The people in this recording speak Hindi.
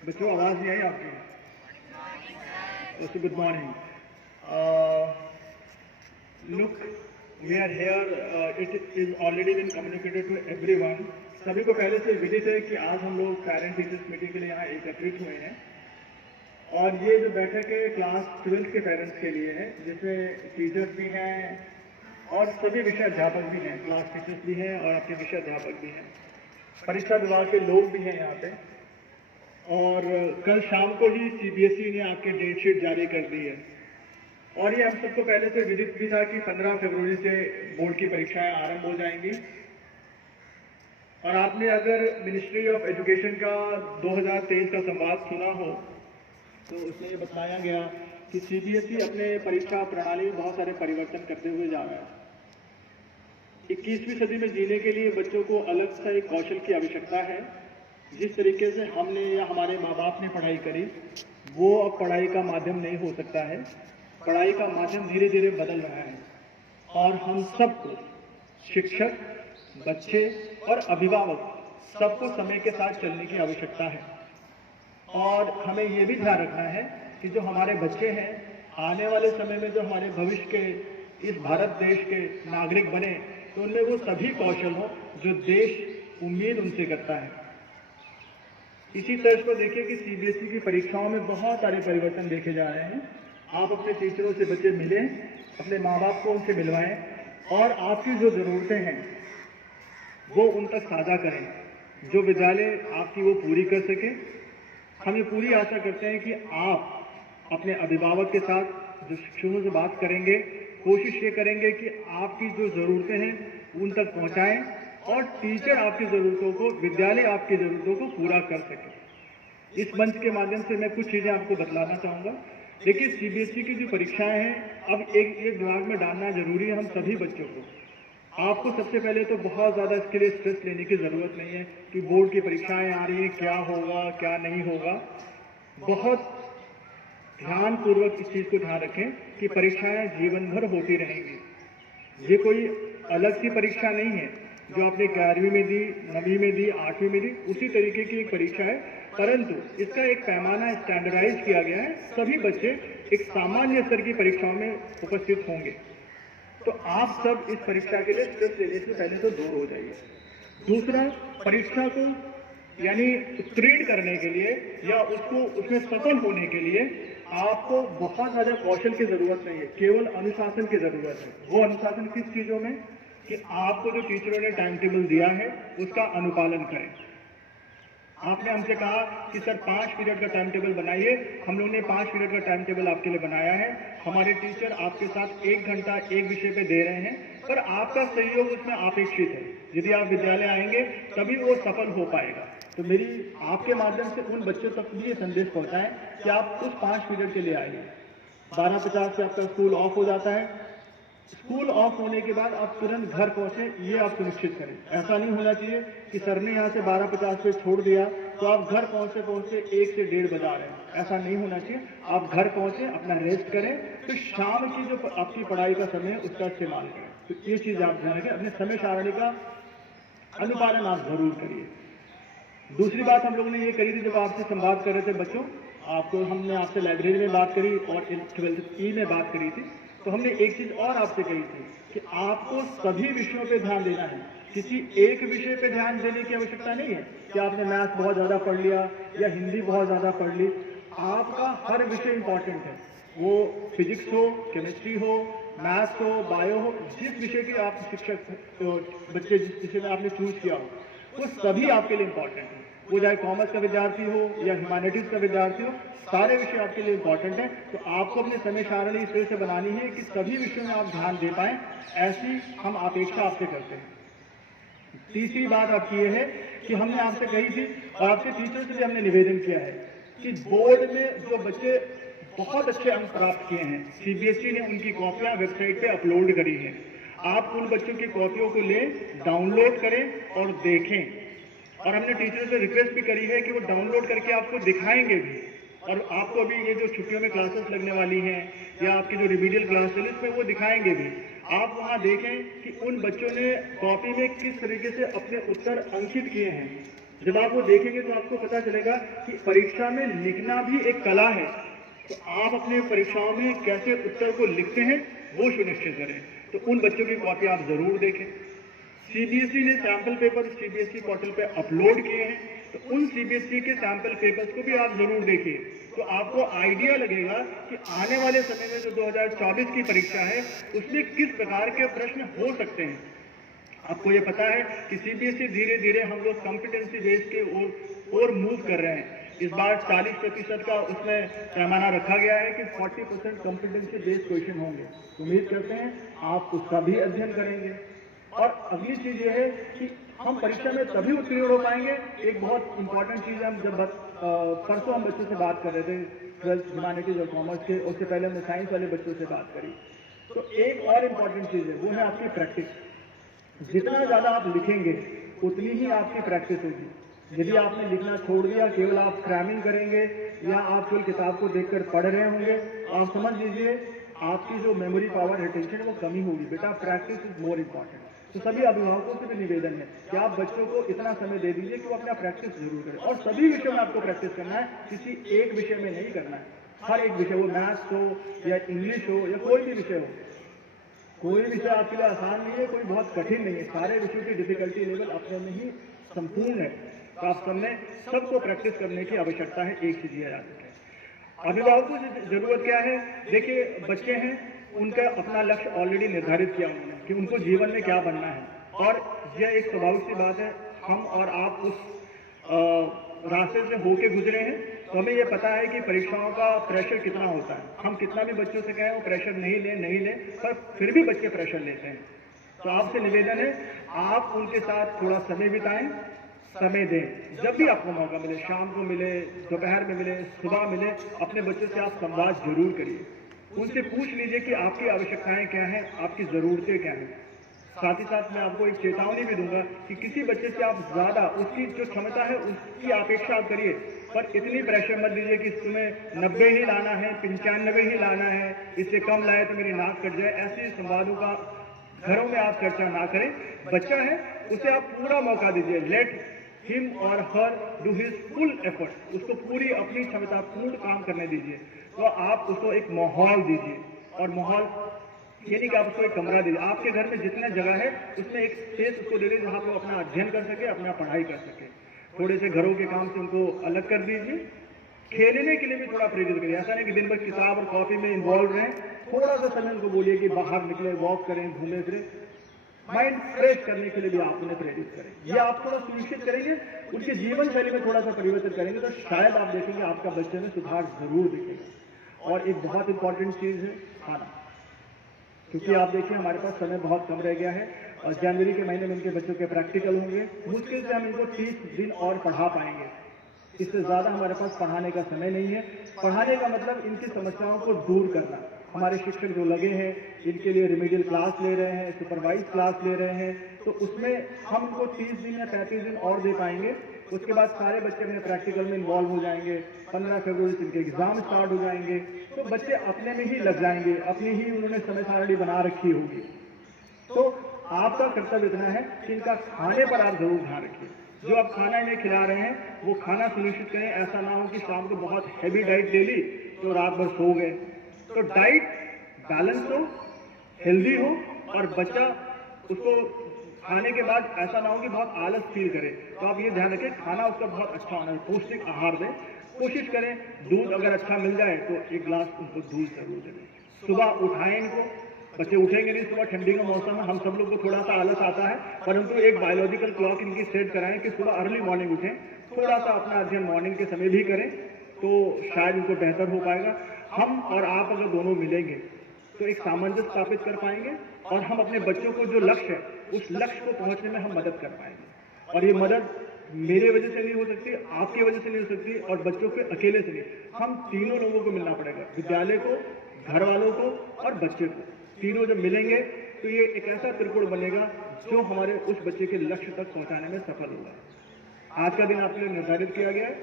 बच्चों आवाज नहीं आई आपकी? Good morning. Look, we are here, it is already been communicated to everyone. सभी को पहले से विदित है कि आज हम लोग पेरेंट टीचर्स मीटिंग के लिए यहाँ एकत्रित हुए हैं और ये जो बैठक है क्लास 12 के पेरेंट्स के लिए है, जिसमें टीचर्स भी हैं और सभी विषय अध्यापक भी हैं, क्लास टीचर्स भी हैं और अपने विषय अध्यापक भी हैं, परीक्षा विभाग के लोग भी हैं यहाँ पे। और कल शाम को ही सीबीएसई ने आपके डेट शीट जारी कर दी है और ये हम सबको पहले से विदित भी था कि 15 फरवरी से बोर्ड की परीक्षाएं आरंभ हो जाएंगी। और आपने अगर मिनिस्ट्री ऑफ एजुकेशन का 2023 का संवाद सुना हो तो उसमें ये बताया गया कि सीबीएसई अपने परीक्षा प्रणाली में बहुत सारे परिवर्तन करते हुए जा रहा है। 21वीं सदी में जीने के लिए बच्चों को अलग सा एक कौशल की आवश्यकता है। जिस तरीके से हमने या हमारे माँ बाप ने पढ़ाई करी वो अब पढ़ाई का माध्यम नहीं हो सकता है। पढ़ाई का माध्यम धीरे धीरे बदल रहा है और हम सबको, शिक्षक, बच्चे और अभिभावक, सबको समय के साथ चलने की आवश्यकता है। और हमें ये भी ध्यान रखना है कि जो हमारे बच्चे हैं आने वाले समय में जो हमारे भविष्य के इस भारत देश के नागरिक बने तो उनमें वो सभी कौशल हो जो देश उम्मीद उनसे करता है। इसी तर्ज पर देखिए कि सीबीएसई की परीक्षाओं में बहुत सारे परिवर्तन देखे जा रहे हैं। आप अपने टीचरों से बच्चे मिलें, अपने माँ बाप को उनसे मिलवाएं और आपकी जो ज़रूरतें हैं वो उन तक साझा करें, जो विद्यालय आपकी वो पूरी कर सके। हम ये पूरी आशा करते हैं कि आप अपने अभिभावक के साथ जो शिक्षकों से बात करेंगे, कोशिश ये करेंगे कि आपकी जो ज़रूरतें हैं उन तक पहुँचाएँ और टीचर आपकी ज़रूरतों को, विद्यालय आपकी ज़रूरतों को पूरा कर सके। इस मंच के माध्यम से मैं कुछ चीज़ें आपको बतलाना चाहूँगा। देखिए, सीबीएसई की जो परीक्षाएं हैं अब एक दिमाग में डालना जरूरी है हम सभी बच्चों को। आपको सबसे पहले तो बहुत ज़्यादा इसके लिए स्ट्रेस लेने की ज़रूरत नहीं है कि बोर्ड की परीक्षाएं आ रही हैं, क्या होगा क्या नहीं होगा। बहुत ध्यानपूर्वक इस चीज़ को ध्यान रखें कि परीक्षाएं जीवन भर होती रहेंगी। ये कोई अलग सी परीक्षा नहीं है जो आपने 11वीं में दी, 9वीं में दी, 8वीं में दी, उसी तरीके की एक परीक्षा है, परंतु इसका एक पैमाना स्टैंडर्डाइज किया गया है। सभी बच्चे एक सामान्य स्तर की परीक्षाओं में उपस्थित होंगे। तो आप सब इस परीक्षा के लिए स्ट्रेस लेने से पहले तो दूर हो जाइए। दूसरा, परीक्षा को यानी उत्तीर्ण करने के लिए या उसमें सफल होने के लिए आपको बहुत ज्यादा कौशल की जरूरत नहीं है, केवल अनुशासन की जरूरत है। वो अनुशासन किस चीजों में कि आपको जो टीचरों ने टाइम टेबल दिया है उसका अनुपालन करें। आपने हमसे कहा कि सर 5 पीरियड का टाइम टेबल बनाइए। हम लोगों ने 5 पीरियड का टाइम टेबल आपके लिए बनाया है। हमारे टीचर आपके साथ 1 घंटा एक विषय पे दे रहे हैं, पर आपका सहयोग उसमें अपेक्षित है। यदि आप विद्यालय आएंगे तभी वो सफल हो पाएगा। तो मेरी आपके माध्यम से उन बच्चों तक भी ये संदेश पहुंचाएं कि आप उस 5 पीरियड के लिए आइए। 12:50 से आपका स्कूल ऑफ हो जाता है। स्कूल ऑफ होने के बाद आप तुरंत घर पहुंचे, ये आप सुनिश्चित करें। ऐसा नहीं होना चाहिए कि सर ने यहाँ से 12:50 पे छोड़ दिया तो आप घर पहुंचते पहुंचते 1 से 1:30 बजा रहे हैं। ऐसा नहीं होना चाहिए। आप घर पहुंचे, अपना रेस्ट करें, फिर शाम की जो आपकी पढ़ाई का समय है उसका इस्तेमाल करें। तो ये चीज आप ध्यान रखें, अपने समय सारणी का अनुपालन आप जरूर करिए। दूसरी बात हम लोगों ने ये करी थी जब आपसे संवाद कर रहे थे बच्चों, हमने आपसे लाइब्रेरी में बात करी और 12th ई में बात करी थी, तो हमने एक चीज और आपसे कही थी कि आपको सभी विषयों पे ध्यान देना है। किसी एक विषय पे ध्यान देने की आवश्यकता नहीं है कि आपने मैथ बहुत ज्यादा पढ़ लिया या हिंदी बहुत ज्यादा पढ़ ली। आपका हर विषय इंपॉर्टेंट है, वो फिजिक्स हो, केमिस्ट्री हो, मैथ्स हो, बायो हो, जिस विषय के आप शिक्षक बच्चे जिस विषय में आपने चूज किया हो वो सभी आपके लिए इंपॉर्टेंट है। वो चाहे कॉमर्स का विद्यार्थी हो या ह्यूमैनिटीज का विद्यार्थी हो, सारे विषय आपके लिए इंपॉर्टेंट है। तो आपको अपने समय सारणी इस तरह से बनानी है कि सभी विषयों में आप ध्यान दे पाएं, ऐसी हम अपेक्षा आपसे करते हैं। तीसरी बात आपकी ये है कि हमने आपसे कही थी और आपके टीचर से भी हमने निवेदन किया है कि बोर्ड में जो बच्चे बहुत अच्छे अंक प्राप्त किए हैं, सीबीएसई ने उनकी कॉपियां वेबसाइट पे अपलोड करी है। आप उन बच्चों की कॉपियों को ले डाउनलोड करें और देखें। और हमने टीचर से रिक्वेस्ट भी करी है कि वो डाउनलोड करके आपको दिखाएंगे भी। और आपको अभी ये जो छुट्टियों में क्लासेस लगने वाली हैं या आपकी जो रिमीडियल क्लास है इसमें वो दिखाएंगे भी। आप वहाँ देखें कि उन बच्चों ने कॉपी में किस तरीके से अपने उत्तर अंकित किए हैं। जब आप वो देखेंगे तो आपको पता चलेगा कि परीक्षा में लिखना भी एक कला है। तो आप अपने परीक्षाओं में कैसे उत्तर को लिखते हैं वो सुनिश्चित करें। तो उन बच्चों की कॉपी आप जरूर देखें। सीबीएसई ने सैंपल पेपर सीबीएसई पोर्टल पे अपलोड किए हैं, तो उन सीबीएसई के सैंपल पेपर्स को भी आप जरूर देखिए। तो आपको आइडिया लगेगा कि आने वाले समय में जो 2024 की परीक्षा है उसमें किस प्रकार के प्रश्न हो सकते हैं। आपको ये पता है कि सीबीएसई धीरे धीरे हम लोग कॉम्पिटेंसी बेस के ओर मूव कर रहे हैं। इस बार 40% का उसमें पैमाना रखा गया है कि 40% कॉम्पिटेंसी बेस्ड क्वेश्चन होंगे। उम्मीद करते हैं आप उसका भी अध्ययन करेंगे। और अगली चीज ये है कि हम परीक्षा में तभी उत्तीर्ण हो पाएंगे। एक बहुत इंपॉर्टेंट चीज है, हम जब परसों हम बच्चों से बात कर रहे थे 12th ह्यूमैनिटीज और कॉमर्स के, उससे पहले हमने साइंस वाले बच्चों से बात करी। तो एक और इम्पॉर्टेंट चीज है, वो है आपकी प्रैक्टिस। जितना ज्यादा आप लिखेंगे उतनी ही आपकी प्रैक्टिस होगी। यदि आपने लिखना छोड़ दिया, केवल आप क्रैमिंग करेंगे या आप केवल किताब को देखकर पढ़ रहे होंगे, आप समझ लीजिए आपकी जो मेमोरी पावर रिटेंशन वो कमी होगी। बेटा प्रैक्टिस इज मोर इम्पॉर्टेंट। तो सभी अभिभावकों से भी निवेदन है कि आप बच्चों को इतना समय दे दीजिए कि वो अपना प्रैक्टिस जरूर करें। और सभी विषयों में आपको प्रैक्टिस करना है, किसी एक विषय में नहीं करना है। हर एक विषय, वो मैथ्स हो या इंग्लिश हो या कोई भी विषय हो, कोई विषय आपके लिए आसान नहीं है, कोई बहुत कठिन नहीं है। सारे विषयों की डिफिकल्टी लेवल अपने में ही संपूर्ण है। तो आप सबको प्रैक्टिस करने की आवश्यकता है, एक चीज याद रखें। अभिभावकों से जरूरत क्या है? देखिए बच्चे हैं, उनका अपना लक्ष्य ऑलरेडी निर्धारित किया उन्होंने कि उनको जीवन में क्या बनना है, और यह एक स्वाभाविक सी बात है। हम और आप उस रास्ते से होके गुजरे हैं, तो हमें यह पता है कि परीक्षाओं का प्रेशर कितना होता है। हम कितना भी बच्चों से कहें वो प्रेशर नहीं ले, पर फिर भी बच्चे प्रेशर लेते हैं। तो आपसे निवेदन है, आप उनके साथ थोड़ा समय बिताएं, समय दें। जब भी आपको मौका मिले, शाम को मिले, दोपहर में मिले, सुबह मिले, अपने बच्चों से आप संवाद जरूर करिए। उनसे पूछ लीजिए कि आपकी आवश्यकताएं क्या हैं, आपकी जरूरतें क्या हैं। साथ ही साथ मैं आपको एक चेतावनी भी दूंगा कि किसी बच्चे से आप ज्यादा उसकी जो क्षमता है उसकी अपेक्षा आप करिए, पर इतनी प्रेशर मत दीजिए कि तुम्हें 90 ही लाना है, 95 ही लाना है, इससे कम लाए तो मेरी नाक कट जाए। ऐसे संवादों का घरों में आप चर्चा ना करें। बच्चा है, उसे आप पूरा मौका दीजिए। लेट हिम और her do his full effort. उसको पूरी अपनी क्षमता पूर्ण काम करने दीजिए। तो आप उसको एक माहौल दीजिए, और माहौल ये नहीं कि आप उसको एक कमरा दीजिए। आपके घर में जितना जगह है उसमें एक स्पेस उसको दे दीजिए जहां पर वो अपना अध्ययन कर सके, अपना पढ़ाई कर सके। थोड़े से घरों के काम से उनको अलग कर दीजिए। खेलने के लिए भी थोड़ा प्रेरित करिए। ऐसा नहीं कि दिन भर किताब और कॉपी में इन्वॉल्व रहें। थोड़ा सा समय उनको बोलिए कि बाहर निकले, वॉक करें, घूमे फिरे, माइंड फ्रेश करने के लिए भी आप उन्हें प्रेरित करें। ये आप थोड़ा सुनिश्चित करेंगे, उनके जीवन शैली में थोड़ा सा परिवर्तन करेंगे, तो शायद आप देखेंगे आपका बच्चे में सुधार जरूर दिखेगा। और एक बहुत इंपॉर्टेंट चीज है खाना, क्योंकि आप देखिए हमारे पास समय बहुत कम रह गया है, और जनवरी के महीने में इनके बच्चों के प्रैक्टिकल होंगे। मुश्किल से हम इनको 30 दिन और पढ़ा पाएंगे। इससे ज्यादा हमारे पास पढ़ाने का समय नहीं है। पढ़ाने का मतलब इनकी समस्याओं को दूर करना। हमारे शिक्षक जो लगे हैं, इनके लिए रिमीडियल क्लास ले रहे हैं, सुपरवाइज क्लास ले रहे हैं, तो उसमें हम इनको 30 दिन या 35 दिन और दे पाएंगे। उसके बाद सारे बच्चे अपने प्रैक्टिकल में इन्वॉल्व हो जाएंगे। 15 फरवरी से इनके एग्जाम स्टार्ट हो जाएंगे, तो बच्चे अपने में ही लग जाएंगे, अपनी ही उन्होंने समय सारणी बना रखी होगी। तो आपका कर्तव्य इतना है कि इनका खाने पर आप जरूर ध्यान रखिए। जो आप खाना इन्हें खिला रहे हैं वो खाना सुनिश्चित करें। ऐसा ना हो कि शाम को बहुत हैवी डाइट ले ली तो रात भर सो गए। तो डाइट बैलेंस हो, हेल्दी हो, और बच्चा उसको खाने के बाद ऐसा ना हो कि बहुत आलस फील करे। तो आप ये ध्यान रखें, खाना उसका बहुत अच्छा होना है, पौष्टिक आहार दें। कोशिश करें दूध अगर अच्छा मिल जाए तो 1 गिलास उनको दूध जरूर दें। सुबह उठाएं इनको। बच्चे उठेंगे नहीं सुबह, ठंडी का मौसम है, हम सब लोग को थोड़ा सा आलस आता है, परंतु एक बायोलॉजिकल क्लॉक इनकी सेट कराएं कि सुबह अर्ली मॉर्निंग उठें। थोड़ा सा अपना अध्ययन मॉर्निंग के समय भी करें, तो शायद इनको बेहतर हो पाएगा। हम और आप अगर दोनों मिलेंगे तो एक सामंजस्य स्थापित कर पाएंगे, और हम अपने बच्चों को जो लक्ष्य है उस लक्ष्य को पहुंचने में हम मदद कर पाएंगे। और ये मदद मेरे वजह से नहीं हो सकती, आपकी वजह से नहीं हो सकती, और बच्चों के अकेले से नहीं। हम तीनों लोगों को मिलना पड़ेगा, विद्यालय को, घर वालों को और बच्चे को। तीनों जब मिलेंगे तो ये एक ऐसा त्रिकोण बनेगा जो हमारे उस बच्चे के लक्ष्य तक पहुंचाने में सफल होगा। आज का दिन आपके लिए निर्धारित किया गया है।